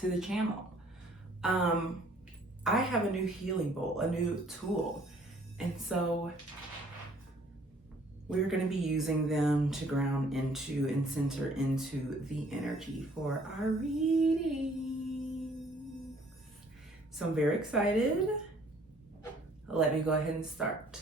to the channel. I have a new healing bowl, a new tool. And so we're going to be using them to ground into and center into the energy for our reading. So I'm very excited. Let me go ahead and start.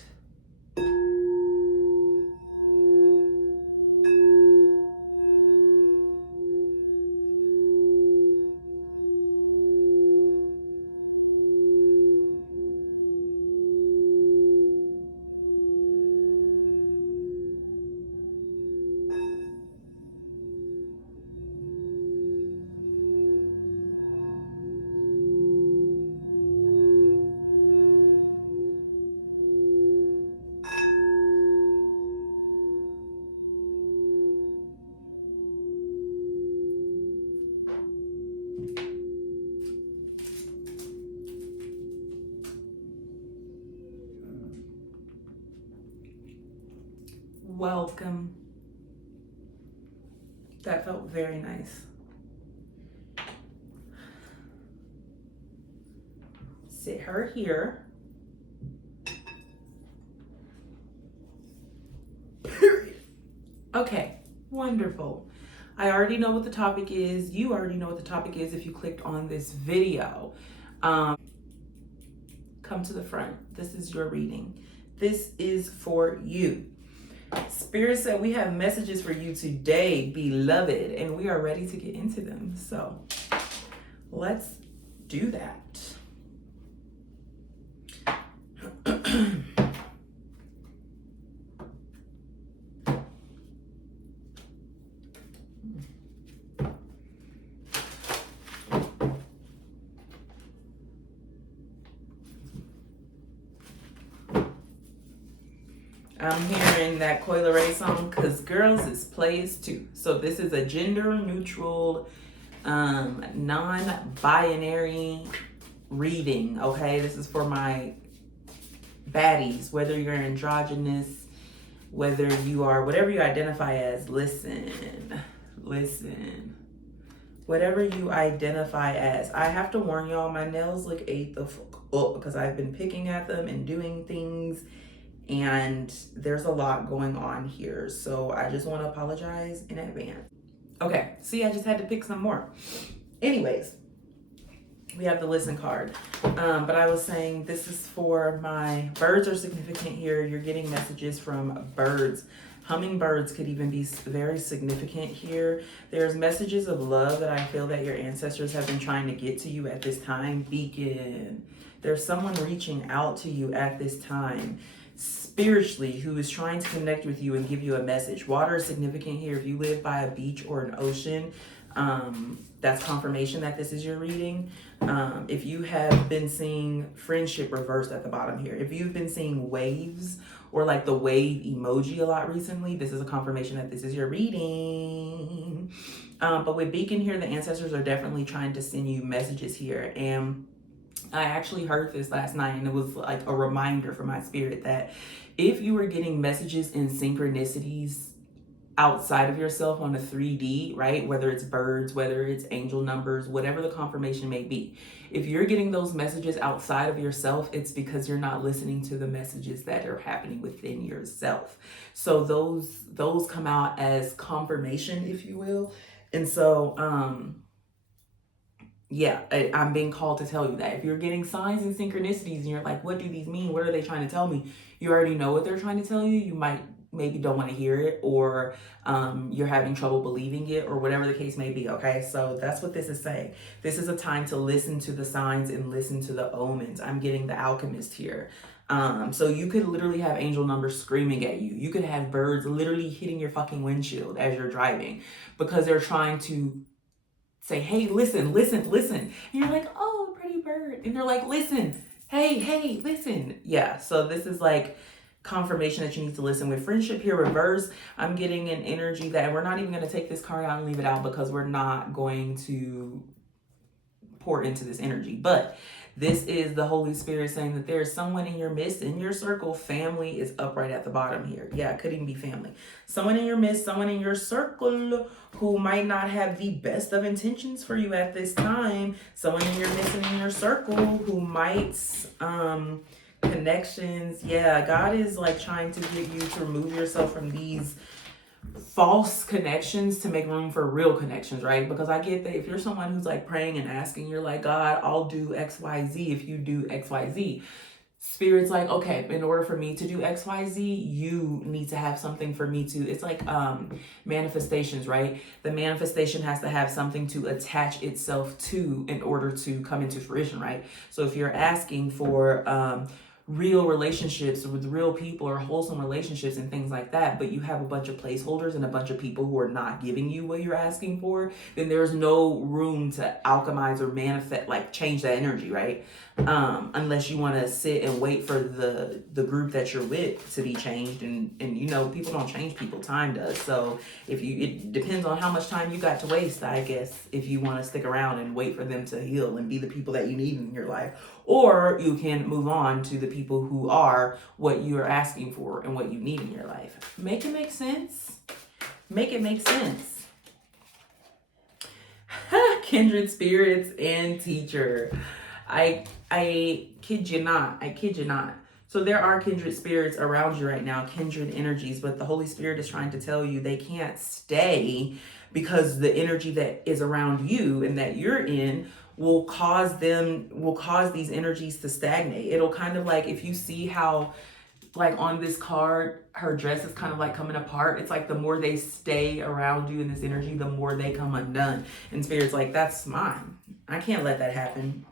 Welcome. That felt very nice. Sit her here. Period. Okay, wonderful. I already know what the topic is. You already know what the topic is if you clicked on this video. Come to the front. This is your reading. This is for you. Spirit said we have messages for you today, beloved, and we are ready to get into them. So let's do that. I'm hearing that Coi Leray song because girls is plays too. So this is a gender neutral, non-binary reading. Okay, this is for my baddies, whether you're androgynous, whether you are whatever you identify as. Listen, whatever you identify as. I have to warn y'all, my nails look ate the fuck up because I've been picking at them and doing things, and there's a lot going on here. So I just want to apologize in advance. Okay, see, I just had to pick some more. Anyways, we have the listen card. But I was saying this is for my birds are significant here. You're getting messages from birds. Hummingbirds could even be very significant here. There's messages of love that I feel that your ancestors have been trying to get to you at this time. Beacon. There's someone reaching out to you at this time spiritually who is trying to connect with you and give you a message. Water is significant here. If you live by a beach or an ocean, that's confirmation that this is your reading. If you have been seeing friendship reversed at the bottom here, if you've been seeing waves or like the wave emoji a lot recently, this is a confirmation that this is your reading. But with Beacon here, the ancestors are definitely trying to send you messages here. And I actually heard this last night, and it was like a reminder for my spirit that if you were getting messages in synchronicities outside of yourself on a 3D, right? Whether it's birds, whether it's angel numbers, whatever the confirmation may be. If you're getting those messages outside of yourself, it's because you're not listening to the messages that are happening within yourself. So those come out as confirmation, if you will. And so, yeah, I'm being called to tell you that if you're getting signs and synchronicities and you're like, what do these mean? What are they trying to tell me? You already know what they're trying to tell you. You maybe don't want to hear it, or you're having trouble believing it, or whatever the case may be. Okay, so that's what this is saying. This is a time to listen to the signs and listen to the omens. I'm getting the alchemist here. So you could literally have angel numbers screaming at you. You could have birds literally hitting your fucking windshield as you're driving because they're trying to say, hey, listen. And you're like, oh, pretty bird. And they're like, listen, hey, listen. Yeah, so this is like confirmation that you need to listen. With friendship here reverse, I'm getting an energy that we're not even going to take this card out and leave it out because we're not going to pour into this energy. But this is the Holy Spirit saying that there is someone in your midst, in your circle. Family is up right at the bottom here. Yeah, it could even be family. Someone in your midst, someone in your circle who might not have the best of intentions for you at this time. Someone in your midst and in your circle who might, connections. Yeah, God is like trying to get you to remove yourself from these false connections to make room for real connections, right? Because I get that if you're someone who's like praying and asking, you're like, God, I'll do XYZ if you do XYZ. Spirit's like, okay, in order for me to do XYZ, you need to have something for me to, it's like manifestations, right? The manifestation has to have something to attach itself to in order to come into fruition, right? So if you're asking for real relationships with real people or wholesome relationships and things like that, but you have a bunch of placeholders and a bunch of people who are not giving you what you're asking for, then there's no room to alchemize or manifest, like change that energy, right? Unless you want to sit and wait for the group that you're with to be changed, and you know, people don't change people, time does. So it depends on how much time you got to waste, I guess, if you want to stick around and wait for them to heal and be the people that you need in your life. Or you can move on to the people who are what you are asking for and what you need in your life. Make it make sense. Make it make sense. Kindred spirits and teacher. I kid you not. I kid you not. So there are kindred spirits around you right now, kindred energies, but the Holy Spirit is trying to tell you they can't stay, because the energy that is around you and that you're in will cause these energies to stagnate. It'll kind of like, if you see how like on this card, her dress is kind of like coming apart. It's like the more they stay around you in this energy, the more they come undone. And Spirit's like, that's mine. I can't let that happen.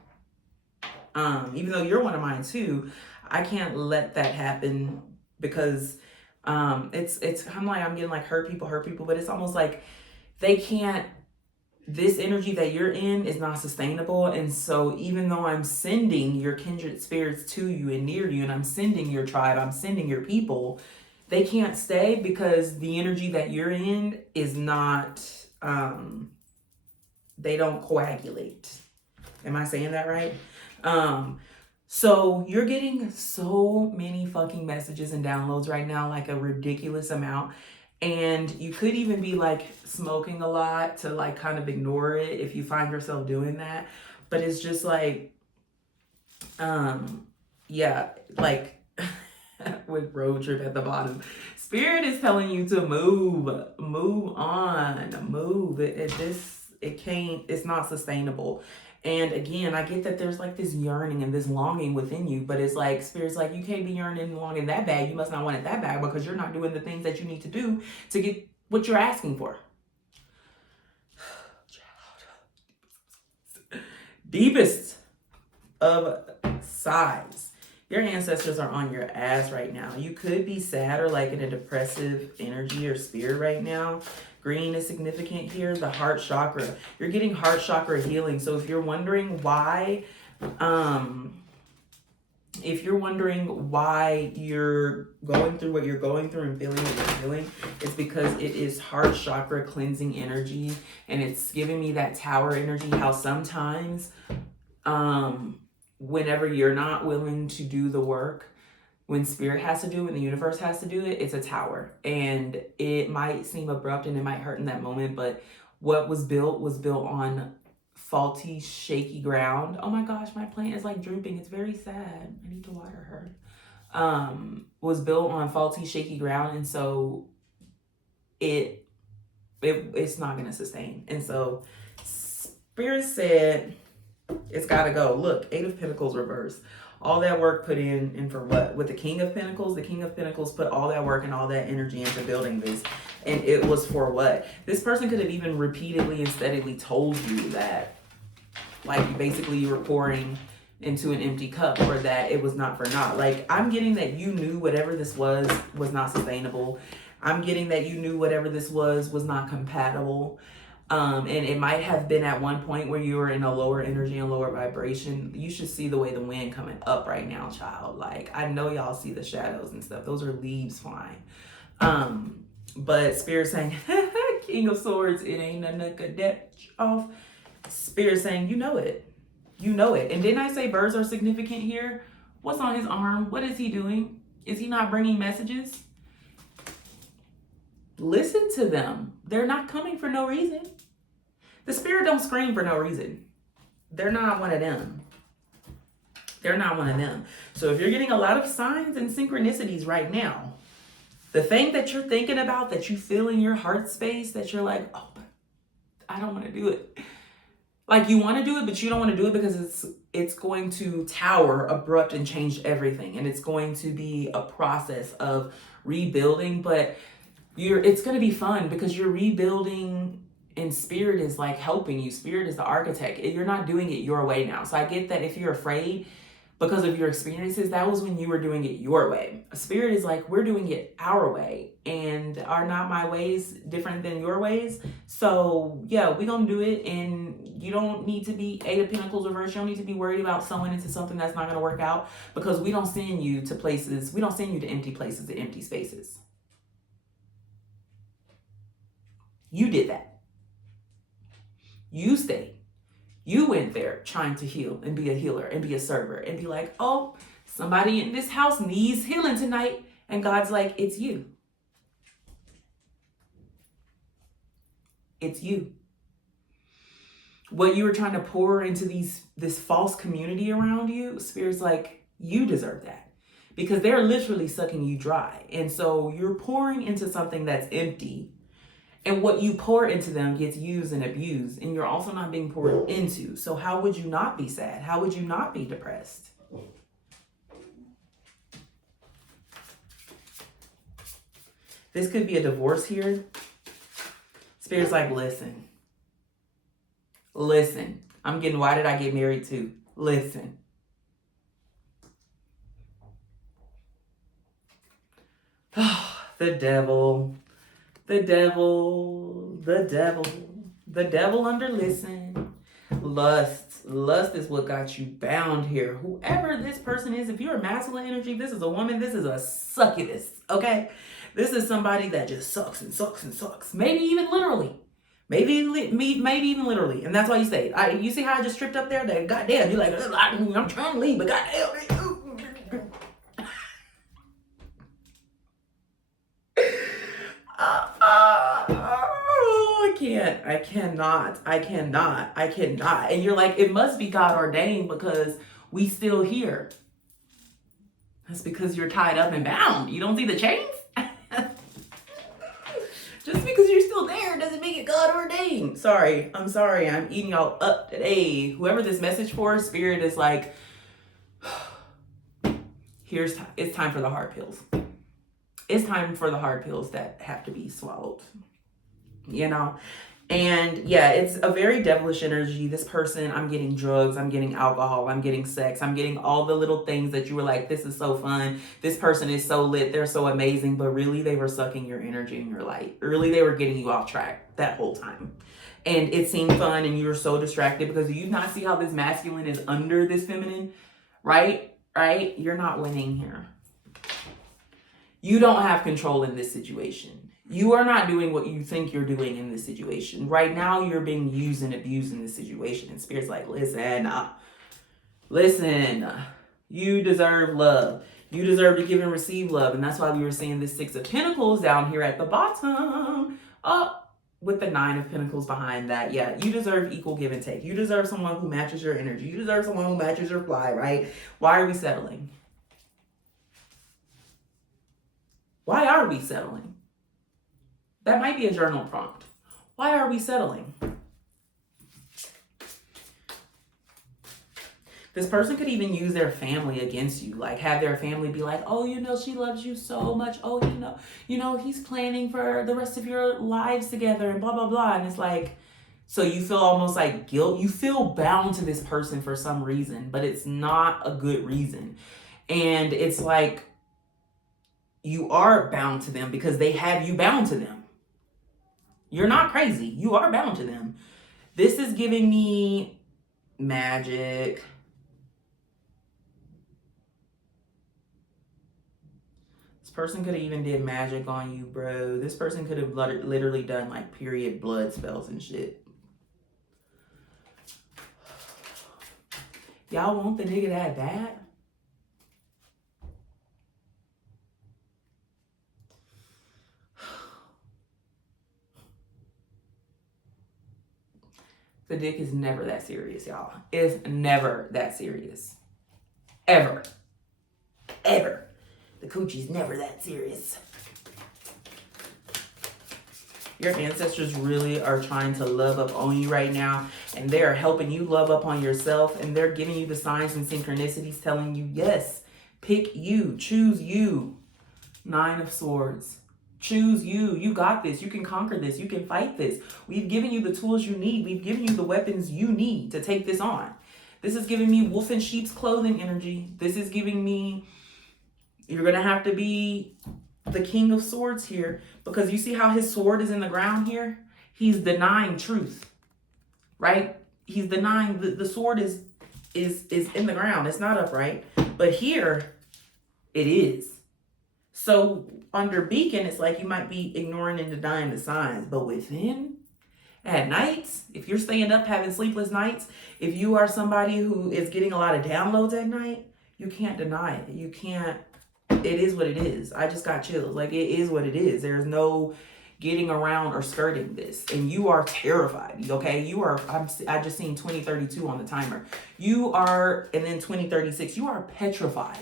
Even though you're one of mine too, I can't let that happen, because it's kind of like I'm getting like hurt people, but it's almost like they can't, this energy that you're in is not sustainable. And so even though I'm sending your kindred spirits to you and near you, and I'm sending your tribe, I'm sending your people, they can't stay, because the energy that you're in is not, they don't coagulate. Am I saying that right? So you're getting so many fucking messages and downloads right now, like a ridiculous amount. And you could even be like smoking a lot to like kind of ignore it if you find yourself doing that. But it's just like, yeah, like with road trip at the bottom, Spirit is telling you to move on, move. It's not sustainable. And again, I get that there's like this yearning and this longing within you, but it's like Spirit's like, you can't be yearning and longing that bad. You must not want it that bad, because you're not doing the things that you need to do to get what you're asking for. Deepest of sighs. Your ancestors are on your ass right now. You could be sad or like in a depressive energy or spirit right now. Green is significant here, the heart chakra. You're getting heart chakra healing. So if you're wondering why, you're going through what you're going through and feeling what you're feeling, it's because it is heart chakra cleansing energy. And it's giving me that tower energy, how sometimes, whenever you're not willing to do the work, when Spirit has to do it, when the universe has to do it, it's a tower. And it might seem abrupt and it might hurt in that moment, but what was built on faulty, shaky ground. Oh my gosh, my plant is like drooping. It's very sad. I need to water her. Was built on faulty, shaky ground. And so it's not going to sustain. And so Spirit said, it's got to go. Look, 8 of Pentacles reversed. All that work put in, and for what? With the King of Pentacles put all that work and all that energy into building this. And it was for what? This person could have even repeatedly and steadily told you that, like, basically you were pouring into an empty cup, or that it was not for naught. Like, I'm getting that you knew whatever this was not sustainable. I'm getting that you knew whatever this was not compatible. And it might have been at one point where you were in a lower energy and lower vibration. You should see the way the wind coming up right now, child. Like, I know y'all see the shadows and stuff. Those are leaves flying. But Spirit saying, King of Swords, it ain't nothing to get off. Spirit saying, you know it. You know it. And didn't I say birds are significant here? What's on his arm? What is he doing? Is he not bringing messages? Listen to them. They're not coming for no reason. The spirit don't scream for no reason. They're not one of them. They're not one of them. So if you're getting a lot of signs and synchronicities right now, the thing that you're thinking about, that you feel in your heart space, that you're like, oh, but I don't want to do it. Like, you want to do it, but you don't want to do it because it's going to tower, abrupt, and change everything. And it's going to be a process of rebuilding, but it's going to be fun because you're rebuilding, and spirit is like helping you. Spirit is the architect. You're not doing it your way now. So I get that if you're afraid because of your experiences, that was when you were doing it your way. Spirit is like, we're doing it our way, and are not my ways different than your ways? So yeah, we're gonna do it. And you don't need to be Eight of Pentacles reversed. You don't need to be worried about sowing into something that's not gonna work out, because we don't send you to places, we don't send you to empty places, to empty spaces. You did that. You stayed. You went there trying to heal and be a healer and be a server and be like, oh, somebody in this house needs healing tonight. And God's like, it's you. It's you. What you were trying to pour into this false community around you, Spirit's like, you deserve that. Because they're literally sucking you dry. And so you're pouring into something that's empty. And what you pour into them gets used and abused, and you're also not being poured into. So how would you not be sad? How would you not be depressed? This could be a divorce here. Spirit's like, listen. Listen. I'm getting, why did I get married to? Listen. The devil. The devil under listen. Lust is what got you bound here. Whoever this person is, if you're a masculine energy, this is a woman, this is a succubus, okay? This is somebody that just sucks and sucks and sucks. Maybe even literally. Maybe even literally. And that's why you say, you see how I just tripped up there? That goddamn, you're like, I'm trying to leave, but goddamn. I cannot. And you're like, it must be God ordained because we still here. That's because you're tied up and bound. You don't see the chains? Just because you're still there doesn't make it God ordained. I'm sorry. I'm eating y'all up today. Whoever this message for, Spirit is like, it's time for the hard pills. It's time for the hard pills that have to be swallowed. You know? And yeah, it's a very devilish energy. This person, I'm getting drugs, I'm getting alcohol, I'm getting sex, I'm getting all the little things that you were like, this is so fun. This person is so lit, they're so amazing. But really, they were sucking your energy and your light. Really, they were getting you off track that whole time. And it seemed fun, and you were so distracted because you not see how this masculine is under this feminine, right? Right? You're not winning here. You don't have control in this situation. You are not doing what you think you're doing in this situation. Right now, you're being used and abused in this situation. And Spirit's like, listen, you deserve love. You deserve to give and receive love. And that's why we were seeing this Six of Pentacles down here at the bottom. Up with the Nine of Pentacles behind that. Yeah, you deserve equal give and take. You deserve someone who matches your energy. You deserve someone who matches your fly, right? Why are we settling? Why are we settling? That might be a journal prompt. Why are we settling? This person could even use their family against you. Like, have their family be like, oh, she loves you so much. Oh, he's planning for the rest of your lives together and blah, blah, blah. And it's like, so you feel almost like guilt. You feel bound to this person for some reason, but it's not a good reason. And it's like, you are bound to them because they have you bound to them. You're not crazy. You are bound to them. This is giving me magic. This person could have even did magic on you, bro. This person could have literally done like period blood spells and shit. Y'all want the nigga that bad? The dick is never that serious, y'all. It's never that serious. Ever. Ever. The coochie's never that serious. Your ancestors really are trying to love up on you right now, and they are helping you love up on yourself, and they're giving you the signs and synchronicities telling you, yes, pick you, choose you. 9 of Swords. Choose you. You got this. You can conquer this. You can fight this. We've given you the tools you need. We've given you the weapons you need to take this on. This is giving me wolf in sheep's clothing energy. This is giving me, you're going to have to be the King of Swords here, because you see how his sword is in the ground here? He's denying truth, right? He's denying the sword is in the ground. It's not upright. But here it is. So under Beacon, it's like you might be ignoring and denying the signs. But within, at nights, if you're staying up having sleepless nights, if you are somebody who is getting a lot of downloads at night, you can't deny it. You can't. It is what it is. I just got chills. Like, it is what it is. There's no getting around or skirting this. And you are terrified, okay? You are, I just seen 2032 on the timer. You are, and then 2036, you are petrified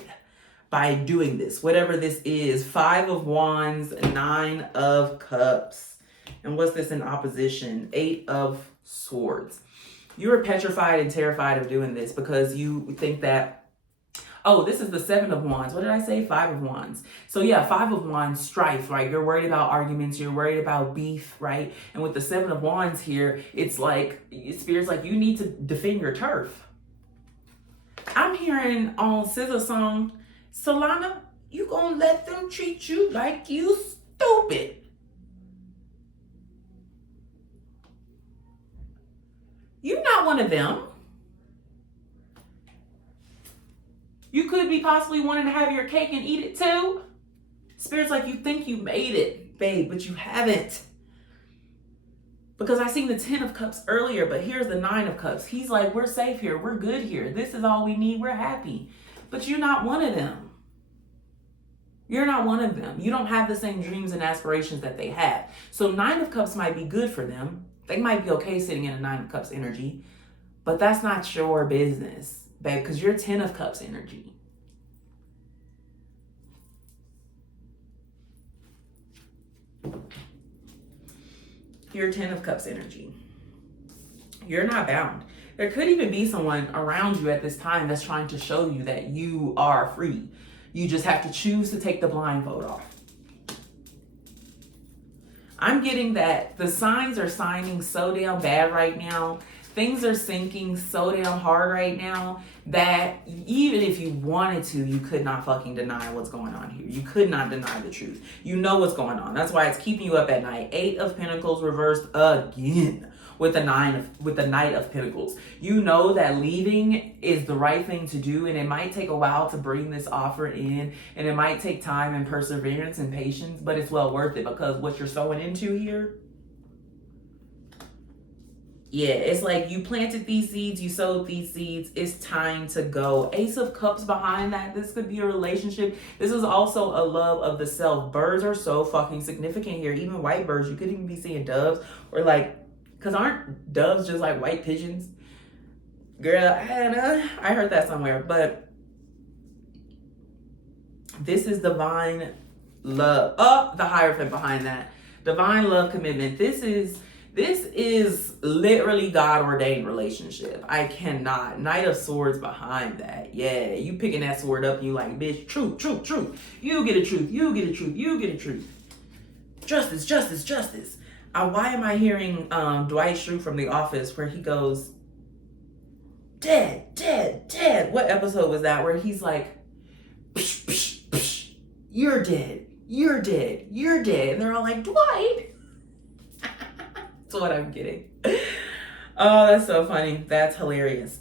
by doing this, whatever this is. 5 of Wands, 9 of Cups. And what's this in opposition? 8 of Swords. You are petrified and terrified of doing this because you think that, oh, this is the 7 of Wands. What did I say? 5 of Wands. So yeah, 5 of Wands, strife, right? You're worried about arguments. You're worried about beef, right? And with the 7 of Wands here, it's like, Spirit's like, you need to defend your turf. I'm hearing on SZA song, Solana, you gonna let them treat you like you stupid. You're not one of them. You could be possibly wanting to have your cake and eat it too. Spirit's like, you think you made it, babe, but you haven't. Because I seen the 10 of Cups earlier, but here's the 9 of Cups. He's like, we're safe here. We're good here. This is all we need. We're happy. But you're not one of them. You're not one of them. You don't have the same dreams and aspirations that they have. So 9 of Cups might be good for them. They might be okay sitting in a 9 of Cups energy. But that's not your business, babe, because you're 10 of Cups energy. You're 10 of Cups energy. You're not bound. There could even be someone around you at this time that's trying to show you that you are free. You just have to choose to take the blindfold off. I'm getting that the signs are signing so damn bad right now. Things are sinking so damn hard right now that even if you wanted to, you could not fucking deny what's going on here. You could not deny the truth. You know what's going on. That's why it's keeping you up at night. 8 of Pentacles reversed again with the Knight of Pentacles. You know that leaving is the right thing to do, and it might take a while to bring this offer in, and it might take time and perseverance and patience, but it's well worth it because what you're sowing into here, yeah, it's like you planted these seeds, you sowed these seeds, it's time to go. Ace of Cups behind that. This could be a relationship. This is also a love of the self. Birds are so fucking significant here. Even white birds, you could even be seeing doves or like, because aren't doves just like white pigeons? Girl, I heard that somewhere, but this is divine love. Oh, the Hierophant behind that. Divine love commitment. This is literally God ordained relationship. I cannot. Knight of Swords behind that. Yeah, you picking that sword up and you like, bitch, truth, truth, truth. You get a truth, you get a truth, you get a truth. Justice, justice, justice. Why am I hearing Dwight Schrute from The Office where he goes, dead, dead, dead. What episode was that where he's like, psh, psh, psh, you're dead, you're dead, you're dead. And they're all like, Dwight. That's what I'm getting. Oh, that's so funny. That's hilarious.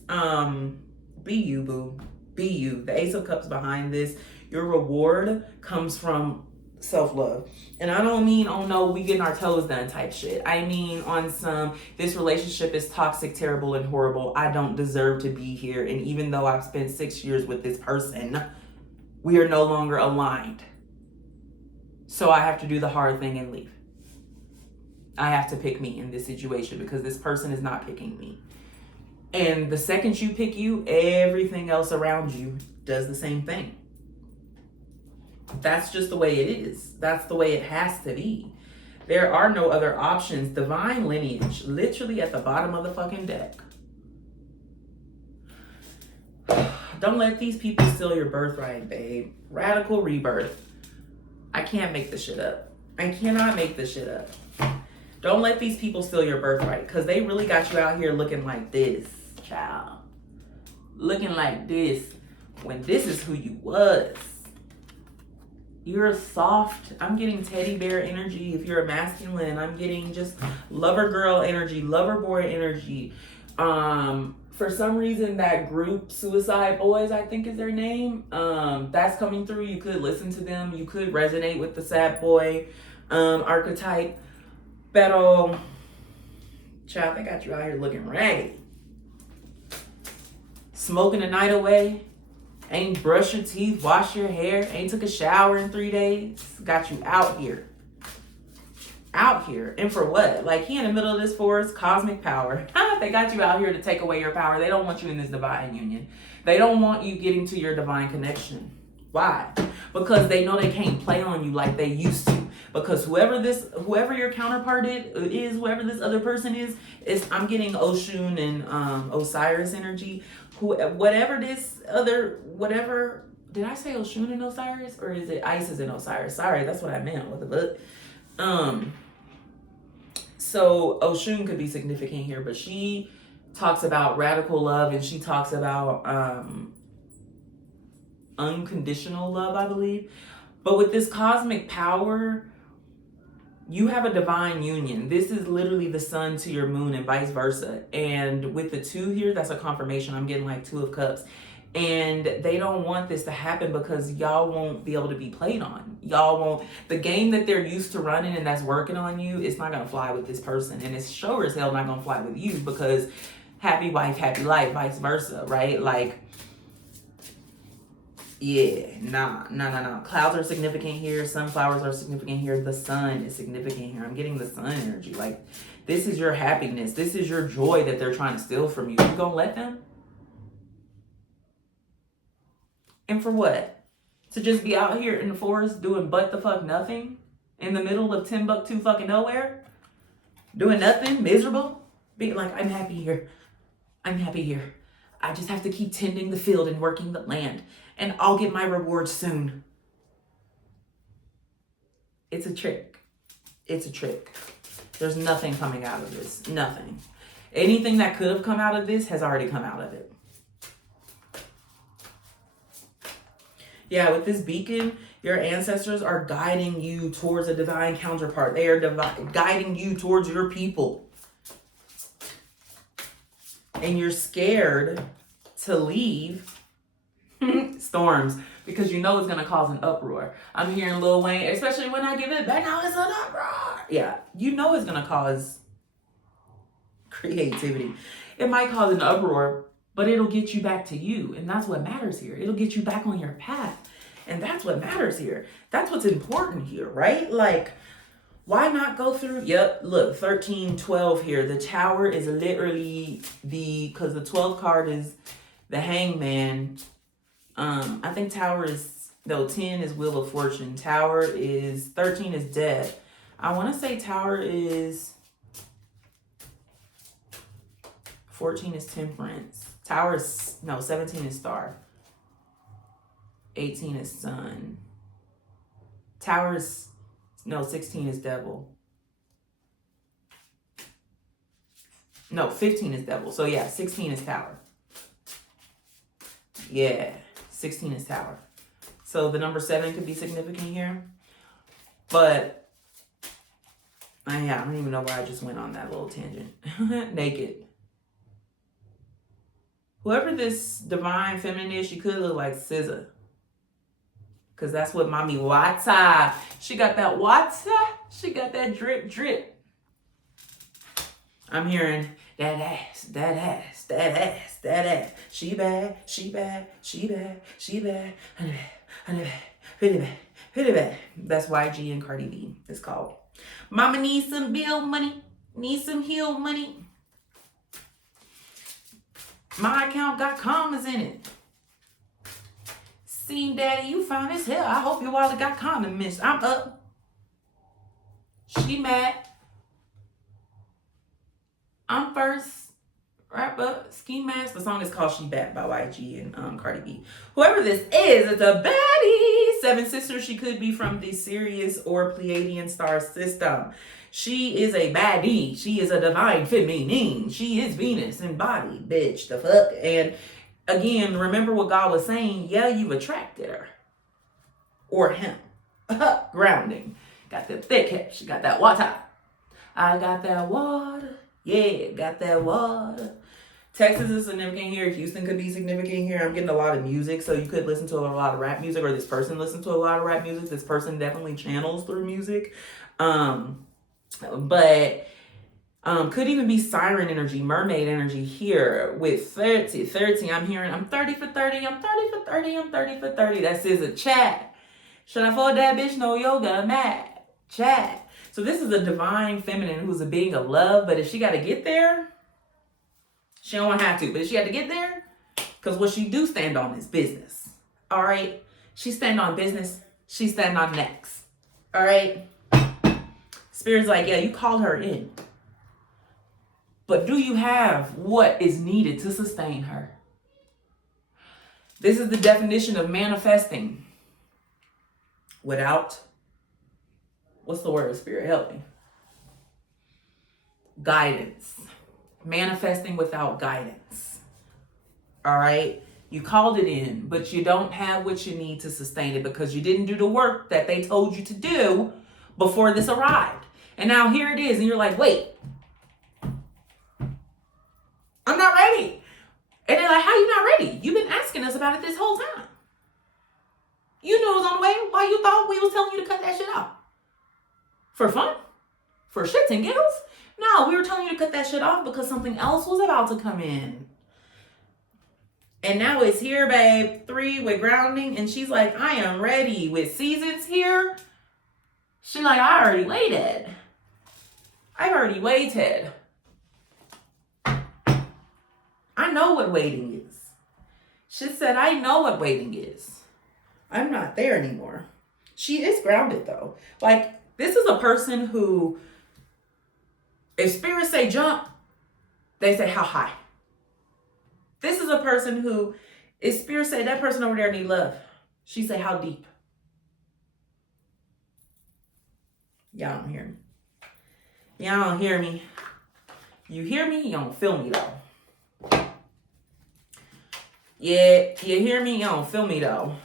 Be you, boo. Be you. The Ace of Cups behind this. Your reward comes from self-love. And I don't mean, oh no, we getting our toes done type shit. I mean on some, this relationship is toxic, terrible, and horrible. I don't deserve to be here. And even though I've spent 6 years with this person, we are no longer aligned. So I have to do the hard thing and leave. I have to pick me in this situation because this person is not picking me. And the second you pick you, everything else around you does the same thing. That's just the way it is. That's the way it has to be. There are no other options. Divine lineage, literally at the bottom of the fucking deck. Don't let these people steal your birthright, babe. Radical rebirth. I can't make this shit up. I cannot make this shit up. Don't let these people steal your birthright, because they really got you out here looking like this, child. Looking like this, when this is who you was. You're soft. I'm getting teddy bear energy. If you're a masculine, I'm getting just lover girl energy, lover boy energy. For some reason, that group, Suicide Boys, I think is their name, that's coming through. You could listen to them. You could resonate with the sad boy archetype. Pero, child, they got you out here looking raggedy. Smoking the night away. Ain't brushed your teeth, washed your hair, ain't took a shower in 3 days. Got you out here. Out here. And for what? Like, he in the middle of this forest, cosmic power. They got you out here to take away your power. They don't want you in this divine union. They don't want you getting to your divine connection. Why? Because they know they can't play on you like they used to. Because whoever your counterpart is, whoever this other person is I'm getting Oshun and Osiris energy. Whatever, did I say Oshun and Osiris? Or is it Isis and Osiris? Sorry, that's what I meant. What the fuck? So Oshun could be significant here, but she talks about radical love and she talks about unconditional love, I believe. But with this cosmic power, you have a divine union. This is literally the sun to your moon and vice versa. And with the 2 here, that's a confirmation. I'm getting like 2 of cups. And they don't want this to happen because y'all won't be able to be played on. Y'all won't. The game that they're used to running and that's working on you, it's not going to fly with this person. And it's sure as hell not going to fly with you because happy wife, happy life, vice versa, right? Like, yeah, nah. Clouds are significant here. Sunflowers are significant here. The sun is significant here. I'm getting the sun energy. Like, this is your happiness. This is your joy that they're trying to steal from you. You gonna let them? And for what? To just be out here in the forest doing but the fuck nothing? In the middle of Timbuktu fucking nowhere? Doing nothing? Miserable? Being like, I'm happy here. I'm happy here. I just have to keep tending the field and working the land. And I'll get my reward soon. It's a trick. It's a trick. There's nothing coming out of this. Nothing. Anything that could have come out of this has already come out of it. Yeah, with this beacon, your ancestors are guiding you towards a divine counterpart. They are guiding you towards your people. And you're scared to leave storms because you know it's going to cause an uproar. I'm hearing Lil Wayne, especially when I give it back, now it's an uproar. Yeah, you know it's going to cause creativity. It might cause an uproar, but it'll get you back to you. And that's what matters here. It'll get you back on your path. And that's what matters here. That's what's important here, right? Like, why not go through? Yep, look, 13, 12 here. The Tower is literally because the 12th card is the Hangman. I think Tower is, 10 is Wheel of Fortune. Tower is, 13 is Death. I want to say Tower is, 14 is Temperance. Tower is, 17 is Star. 18 is Sun. Tower is, 16 is Devil. 15 is Devil. So yeah, 16 is Tower. Yeah, 16 is Tower. So the number 7 could be significant here. But, I don't even know why I just went on that little tangent. Naked. Whoever this divine feminine is, she could look like SZA. Because that's what mommy water. She got that water. She got that drip, drip. I'm hearing that ass, that ass, that ass, that ass. She bad, she bad, she bad, she bad. Honey bad, honey bad, pretty bad, pretty bad. That's YG and Cardi B. It's called. Mama needs some bill money, needs some heel money. My account got commas in it. Seen daddy, you fine as hell. I hope your wallet got condiments. I'm up. She mad. I'm first. Wrap up. Ski Mask. The song is called She Bad by YG and Cardi B. Whoever this is, it's a baddie. Seven Sisters. She could be from the Sirius or Pleiadian star system. She is a baddie. She is a divine feminine. She is Venus embodied, bitch. The fuck? And again, remember what God was saying. Yeah, you've attracted her. Or him. Grounding. Got the thick hips. She got that water. I got that water. Yeah, got that water. Texas is significant here. Houston could be significant here. I'm getting a lot of music, so you could listen to a lot of rap music, or this person listens to a lot of rap music. This person definitely channels through music. But could even be siren energy, mermaid energy here with 30. 30, I'm hearing, I'm 30 for 30, I'm 30 for 30, I'm 30 for 30. That says a chat. Should I fold that bitch? No yoga, mad. Chat. So this is a divine feminine who's a being of love, but if she got to get there, she don't have to. But if she had to get there, because what she do stand on is business. All right? She stand on business. She stand on next. All right? Spirit's like, yeah, you called her in. But do you have what is needed to sustain her? This is the definition of manifesting without, what's the word, Spirit? Help me. Guidance. Manifesting without guidance. All right? You called it in, but you don't have what you need to sustain it because you didn't do the work that they told you to do before this arrived. And now here it is, and you're like, wait, I'm not ready. And they're like, how you not ready? You've been asking us about it this whole time. You knew it was on the way. Why you thought we was telling you to cut that shit off? For fun? For shits and giggles? No, we were telling you to cut that shit off because something else was about to come in. And now it's here, babe. 3 with grounding. And she's like, I am ready. With seasons here. She's like, I already waited. I've already waited. I know what waiting is. She said, I know what waiting is. I'm not there anymore. She is grounded though. Like, this is a person who, if spirits say jump, they say how high. This is a person who, if spirits say that person over there need love, she say how deep. Y'all don't hear me. Y'all don't hear me. You hear me, you don't feel me though. Yeah, you hear me, you don't feel me though.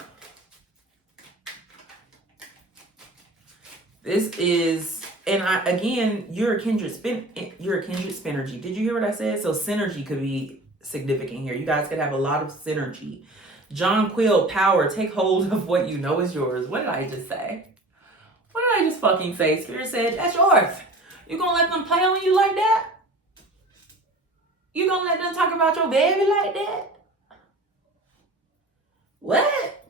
This is, and again, you're a kindred synergy. Did you hear what I said? So synergy could be significant here. You guys could have a lot of synergy. John Quill, power, take hold of what you know is yours. What did I just say? What did I just fucking say? Spirit said, that's yours. You gonna let them play on you like that? You gonna let them talk about your baby like that? What?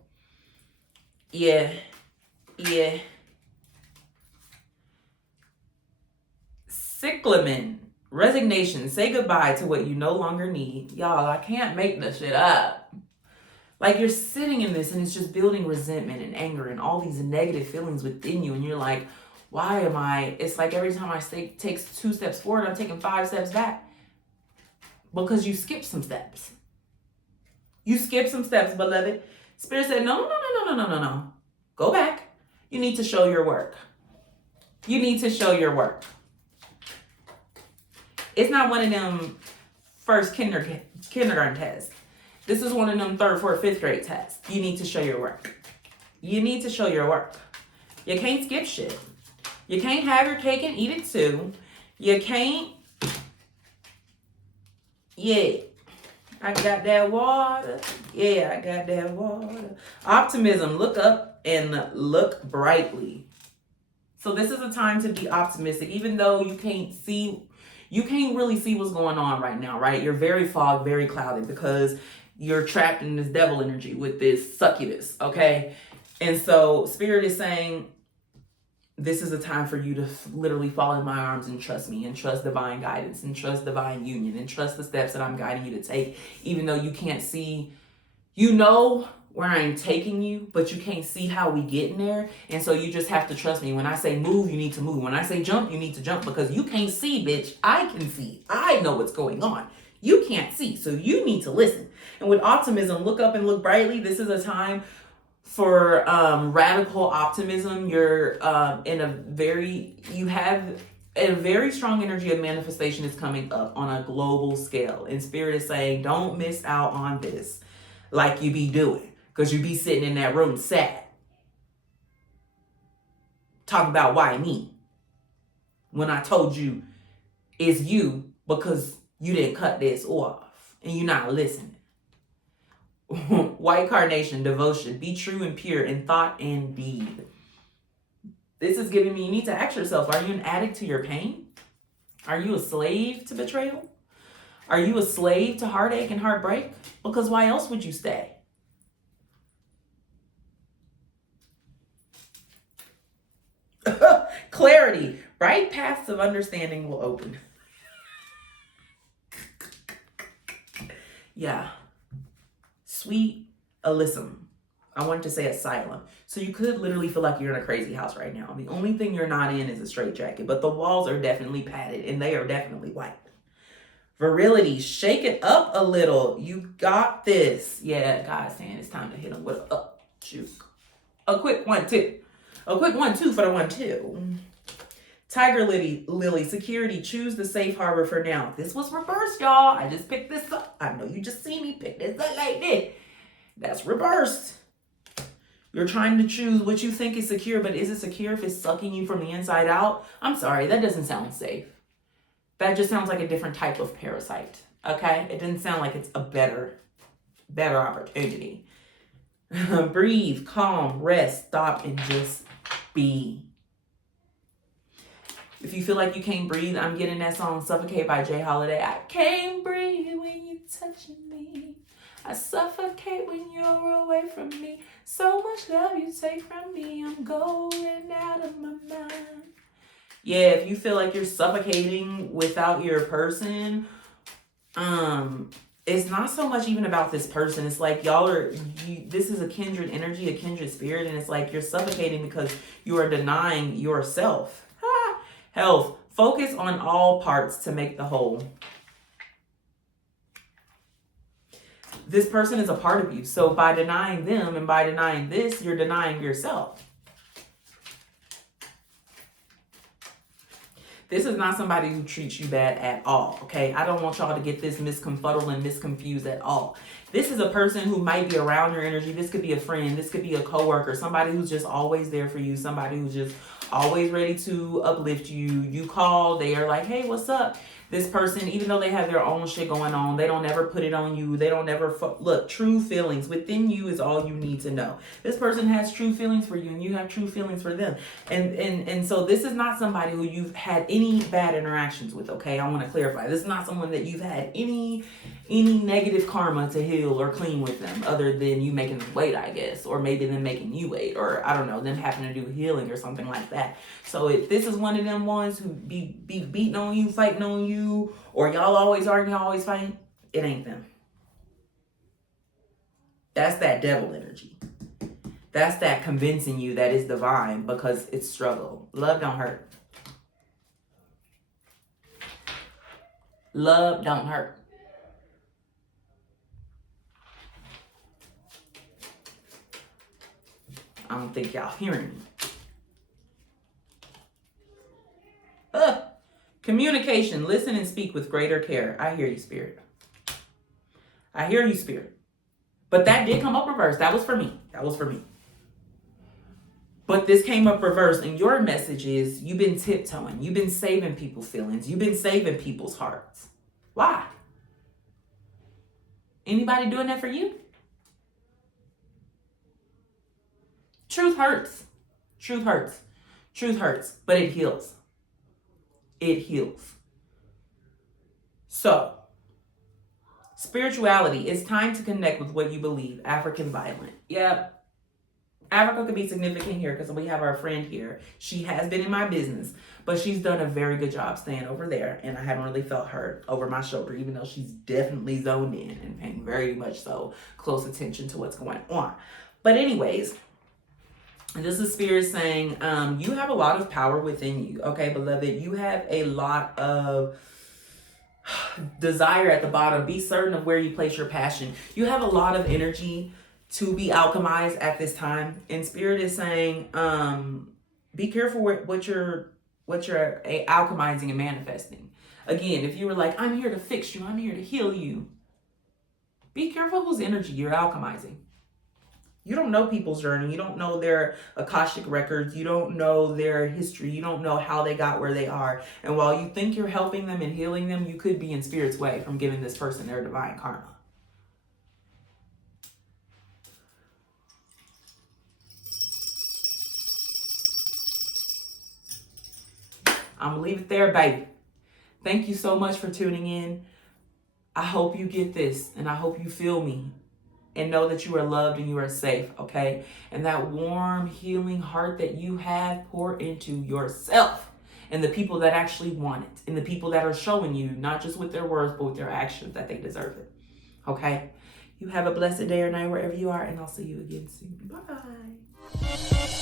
Yeah. Cyclamen, resignation, say goodbye to what you no longer need. Y'all, I can't make this shit up. Like, you're sitting in this and it's just building resentment and anger and all these negative feelings within you. And you're like, why am I? It's like every time I take 2 steps forward, I'm taking 5 steps back. Because you skipped some steps. You skipped some steps, beloved. Spirit said, no. Go back. You need to show your work. You need to show your work. It's not one of them first kindergarten tests. This is one of them 3rd, 4th, 5th grade tests. You need to show your work. You need to show your work. You can't skip shit. You can't have your cake and eat it too. You can't. Yeah. I got that water. Yeah, I got that water. Optimism. Look up and look brightly. So this is a time to be optimistic, even though you can't really see what's going on right now, right? You're very fogged, very clouded because you're trapped in this devil energy with this succubus, okay? And so Spirit is saying, this is a time for you to literally fall in my arms and trust me and trust divine guidance and trust divine union and trust the steps that I'm guiding you to take, even though you can't see, you know where I'm taking you, but you can't see how we get in there. And so you just have to trust me. When I say move, you need to move. When I say jump, you need to jump, because you can't see, bitch. I can see. I know what's going on. You can't see, so you need to listen. And with optimism, look up and look brightly. This is a time for radical optimism. You're you have a very strong energy of manifestation is coming up on a global scale. And Spirit is saying, don't miss out on this like you be doing, because you be sitting in that room sad. Talk about why me, when I told you it's you because you didn't cut this off and you're not listening. White carnation, devotion, be true and pure in thought and deed. This is giving me, you need to ask yourself, are you an addict to your pain? Are you a slave to betrayal? Are you a slave to heartache and heartbreak? Because why else would you stay? Clarity, right paths of understanding will open. Yeah. Sweet Alyssum. I wanted to say asylum. So you could literally feel like you're in a crazy house right now. The only thing you're not in is a straitjacket, but the walls are definitely padded and they are definitely white. Virility, shake it up a little. You got this. Yeah, God's saying it's time to hit him with a juke. A quick 1-2. A quick 1-2 for the 1-2. Tiger Lily, security, choose the safe harbor for now. This was reversed, y'all. I just picked this up. I know you just see me pick this up like this. That's reversed. You're trying to choose what you think is secure, but is it secure if it's sucking you from the inside out? I'm sorry, that doesn't sound safe. That just sounds like a different type of parasite, okay? It doesn't sound like it's a better opportunity. Breathe, calm, rest, stop, and just be. If you feel like you can't breathe, I'm getting that song Suffocate by Jay Holiday. I can't breathe when you're touching me. I suffocate when you're away from me. So much love you take from me. I'm going out of my mind. Yeah, if you feel like you're suffocating without your person, it's not so much even about this person. It's like this is a kindred energy, a kindred spirit, and it's like you're suffocating because you are denying yourself. Health, focus on all parts to make the whole. This person is a part of you. So by denying them and by denying this, you're denying yourself. This is not somebody who treats you bad at all, okay? I don't want y'all to get this misconfuddled and misconfused at all. This is a person who might be around your energy. This could be a friend. This could be a coworker. Somebody who's just always there for you. Somebody who's just always ready to uplift you. You call, they are like, hey, what's up? This person, even though they have their own shit going on, they don't ever put it on you. They don't ever, look, true feelings within you is all you need to know. This person has true feelings for you and you have true feelings for them. And so this is not somebody who you've had any bad interactions with, okay? I want to clarify. This is not someone that you've had any negative karma to heal or clean with them, other than you making them wait, I guess, or maybe them making you wait, or I don't know, them having to do healing or something like that. So if this is one of them ones who be beating on you, fighting on you, or y'all always arguing, always fighting, it ain't them. That's that devil energy. That's that convincing you that it's divine because it's struggle. Love don't hurt. Love don't hurt. I don't think y'all hearing me. Communication. Listen and speak with greater care. I hear you, Spirit. I hear you, Spirit. But that did come up reversed. That was for me. That was for me. But this came up reversed, and your message is you've been tiptoeing. You've been saving people's feelings. You've been saving people's hearts. Why? Anybody doing that for you? Truth hurts. Truth hurts. Truth hurts, but it heals. It heals. So, spirituality, it's time to connect with what you believe. African violent. Yep. Africa could be significant here because we have our friend here. She has been in my business, but she's done a very good job staying over there, and I haven't really felt her over my shoulder, even though she's definitely zoned in and paying very much so close attention to what's going on. But anyways, this is Spirit saying, you have a lot of power within you, okay, beloved? You have a lot of desire at the bottom. Be certain of where you place your passion. You have a lot of energy to be alchemized at this time. And Spirit is saying, be careful with what you're alchemizing and manifesting. Again, if you were like, I'm here to fix you, I'm here to heal you, be careful whose energy you're alchemizing. You don't know people's journey. You don't know their Akashic records. You don't know their history. You don't know how they got where they are. And while you think you're helping them and healing them, you could be in Spirit's way from giving this person their divine karma. I'm going to leave it there, baby. Thank you so much for tuning in. I hope you get this, and I hope you feel me and know that you are loved and you are safe, okay? And that warm, healing heart that you have, pour into yourself and the people that actually want it, and the people that are showing you, not just with their words, but with their actions, that they deserve it, okay? You have a blessed day or night wherever you are, and I'll see you again soon. Bye.